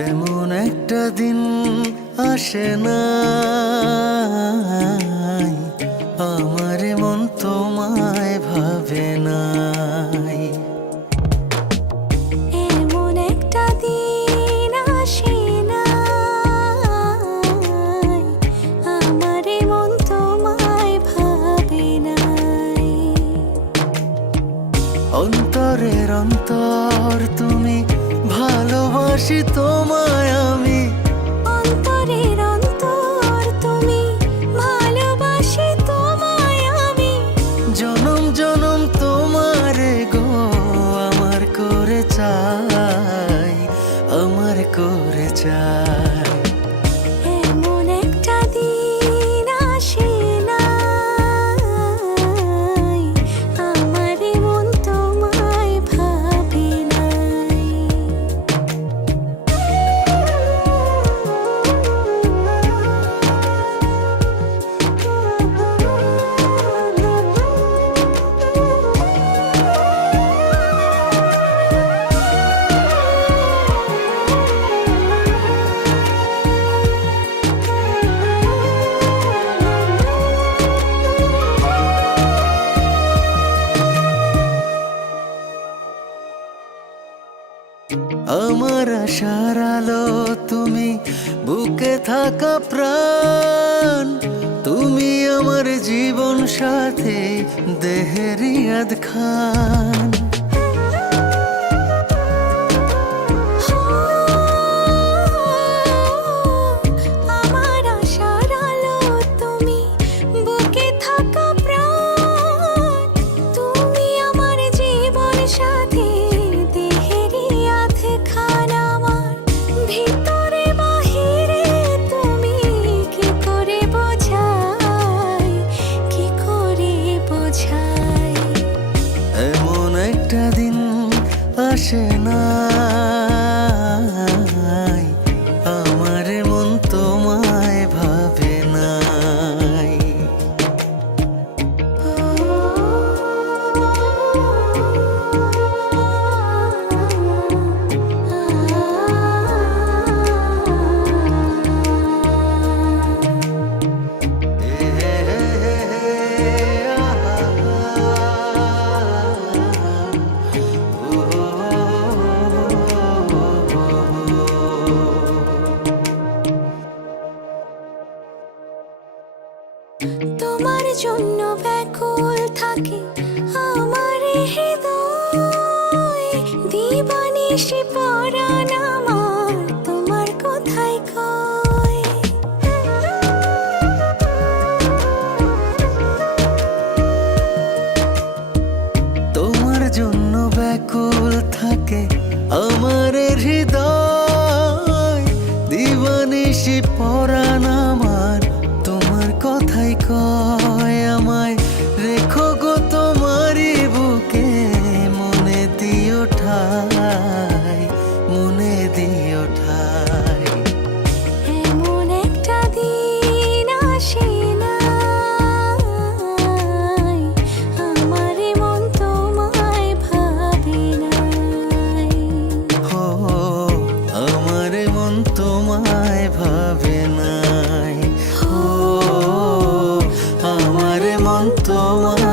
এমন একটা দিন আসে না আমার মন তোমায় ভাবে নাই। এমন একটা দিন আসে না আমার মন তোমায় ভাবে নাই। অন্তরের অন্তর তুমি, ভালোবাসি তোমায় আমি। অন্তরের অন্তর তুমি, ভালোবাসি তোমায় আমি। জনম জনম তোমারে গো আমার করে চাই, আমার করে চাই। এমন একটা দিন আসে না আমার মন তোমায় ভাবে নাই। আমার আশার আলো তুমি, বুকে থাকা প্রাণ তুমি, আমার জীবন সাথী দেহের ইয়াদ খান। আমার আশার আলো তুমি, বুকে থাকা প্রাণ তুমি, আমার জীবন সাথী দেহের ইয়াদ খান। আমার ভিতরে বাহিরে তুমি, কি করে বোঝাই, কি করে বোঝাই। এমন একটা দিন আসে না আমার মন তোমায় ভাবে নাই। তোমার জন্য ব্যাকুল থাকে আমার হৃদয়, দিবানিশি পরাণ আমার তোমার কথাই কয়। তোমার জন্য ব্যাকুল থাকে আমার হৃদয়, দিবানিশি পরাণ আমার তোমার কথাই কয়। আমায় রেখো গো তোমারই বুকে, মনে দিও ঠাই, মনে দিও ঠাই। এমন একটা দিন আসে না আমার মন তোমায় ভাবে নাই। ও আমার মন তোমায় ভাবে নাই। ও আমার মন তোমায়